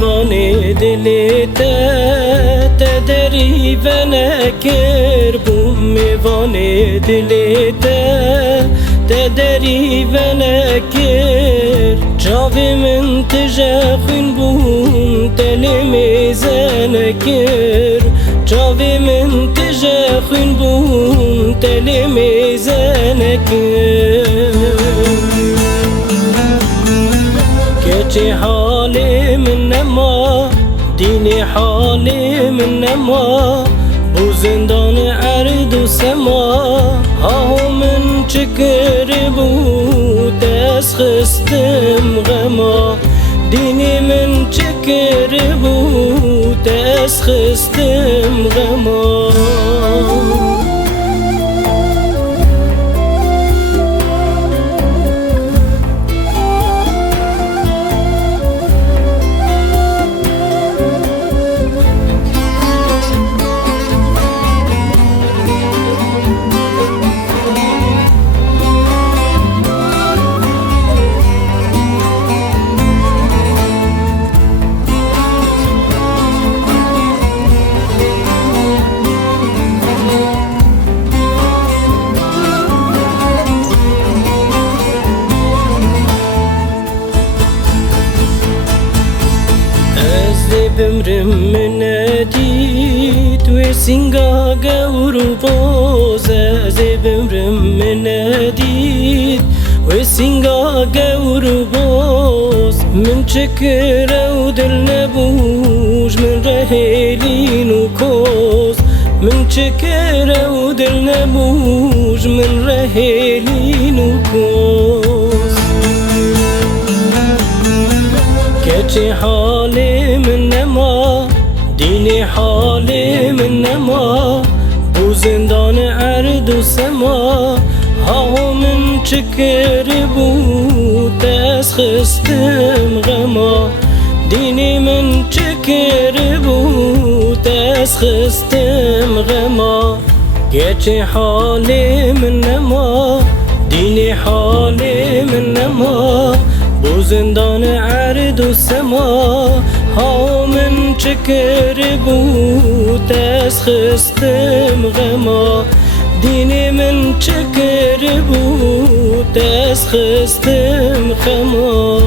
میوان دلتا تدری و نکر بوم میوان دلتا تدری و نکر جاوی من تجاخن بوم تل میزن کر جاوی من تجاخن بوم تل میزن کر كتي حالي من نما ديني حالي من نما بو زندان أرض و سما هاو من چكر بو تسخستم غما ديني من چكر بو تسخستم غما بمرم من ندید و سینگا گورو باز زی بمرم من ندید و سینگا گورو باز من چکر و دل نبوش من رهلین و کوز من چکر و دل نبوش من رهلین و کوز كتي حالي من نما ديني حالي من نما بو زندان أرض و سما هاو من چكر بو تسخستم غما ديني من چكر بو تسخستم غما كتي حالي من نما ديني حالي من نما بو زندان أرض و سما هاو من چكر بو تسخستم غما ديني من چكر بو تسخستم غما